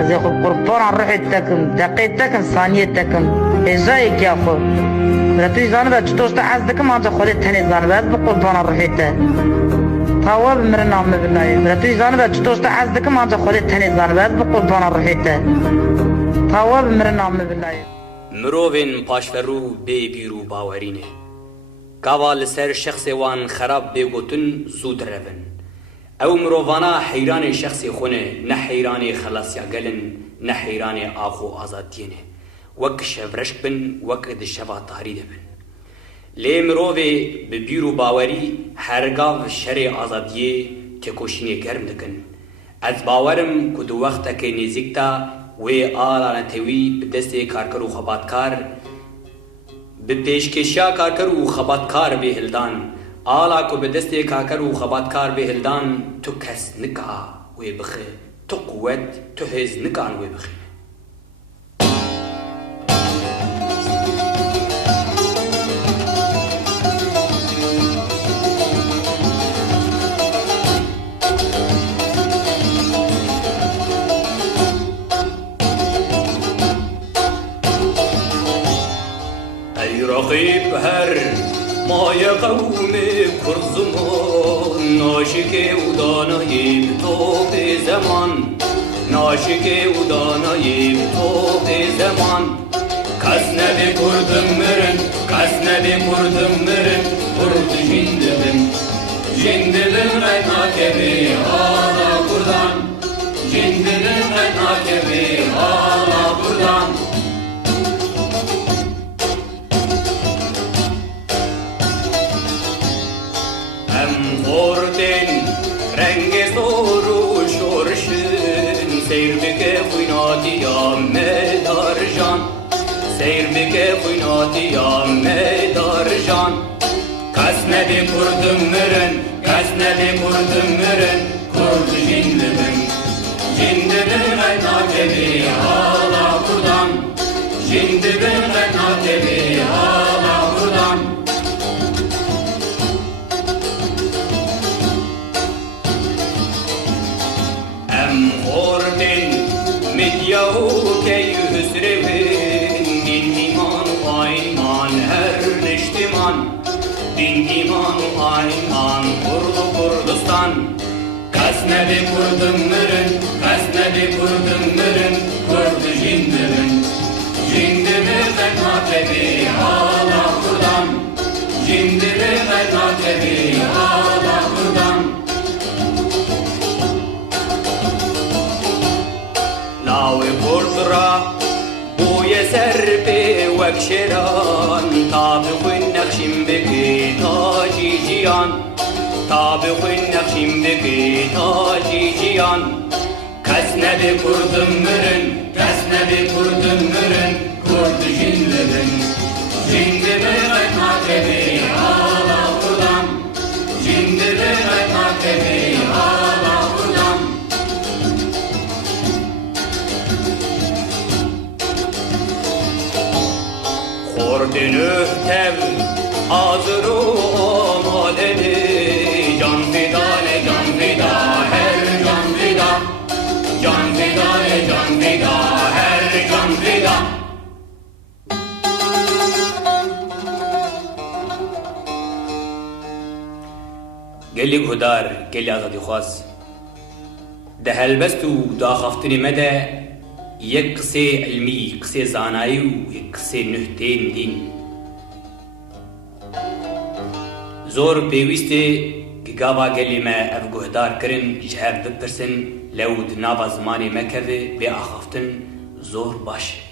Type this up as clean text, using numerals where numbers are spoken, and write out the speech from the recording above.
از خو قربان روح تکم دقیقه تکم ثانیه تکم ازای کیا خو براتوی زانبه چطورست عز دکم آنجا خودت تنی زانبه از بقربان روح ته تاوه بمر نام بالله براتوی زانبه چطورست عز دکم آنجا خودت تنی زانبه از بقربان روح ته تاوه بمر نام بالله مروین پاشفرو بی بیرو باورینه کاوال سر شخص وان خراب بگوتن زود روین او مرووانا حیران شخصی خونه نه حیران خلاصیا گلن نه حیران آخو آزادینه وک شورشک بن وک دشوا تاریده بن لی مروی ببیرو باوری هرگاو شر آزادیه تکوشینی گرم دکن از باورم کدو وقتا که نزیکتا و آلان تیوی بدست کارکر و خباتکار به پیشکشیا کارکر و خباتکار به هلدان آلا کو به دست کارکر و خباتکار به هلدان تو کس نکا و بخه تو قوت تو هز نکان و بخه ای رقیب هر مای قوم کرزمان ناشک و دانایی تو به زمان ناشک و دانایی تو به زمان کس نبی کردم مرن کس نبی کردم مرن کرد جندلن غینا کبی آلا کردن جندلن غینا کبی آلا کردن خوردن رنگ زور و شورشن سیر بکه خویناتیا میدار جان سیر بکه خویناتیا میدار جان کس نبی کردم مرن کس نبی کردم مرن کرد جندبن جندبن غینا کبی آلا کردن جندبن غینا کبی آلا کردن مدیاو که hüsrevin din iman ayman her neştiman din iman ayman kurdu Kurdistan kas nebi kurdum mırın kas nebi kurdum mırın kurdu jindimin jindimi gayna kebi hala kurdan jindimi gayna kebi hala kurdan ناوی کردرا بوی سر به وکشران تا بخوین نقشیم بگی تاجی جیان تا بخوین نقشیم بگی تاجی جیان کس نبی کردم مرن کس نبی کردم مرن کرد جندبن جندبن غینا کبی آلا کردم جندبن غینا کبی آلا کردم خوردن öhtev hazır olmalı can fidane can fida her can fida can fidane can fida her can fida گلی گودار گلی آزادی خواست ده هلبست و دا خفتنی مده یک قصه علمی قصه زانایی و یک قصه نهتین دین زور پیوسته که گاوا گلی ما افگوهدار کرن جهب بپرسن لود نابا زمانی مکوه به آخفتن زور باشه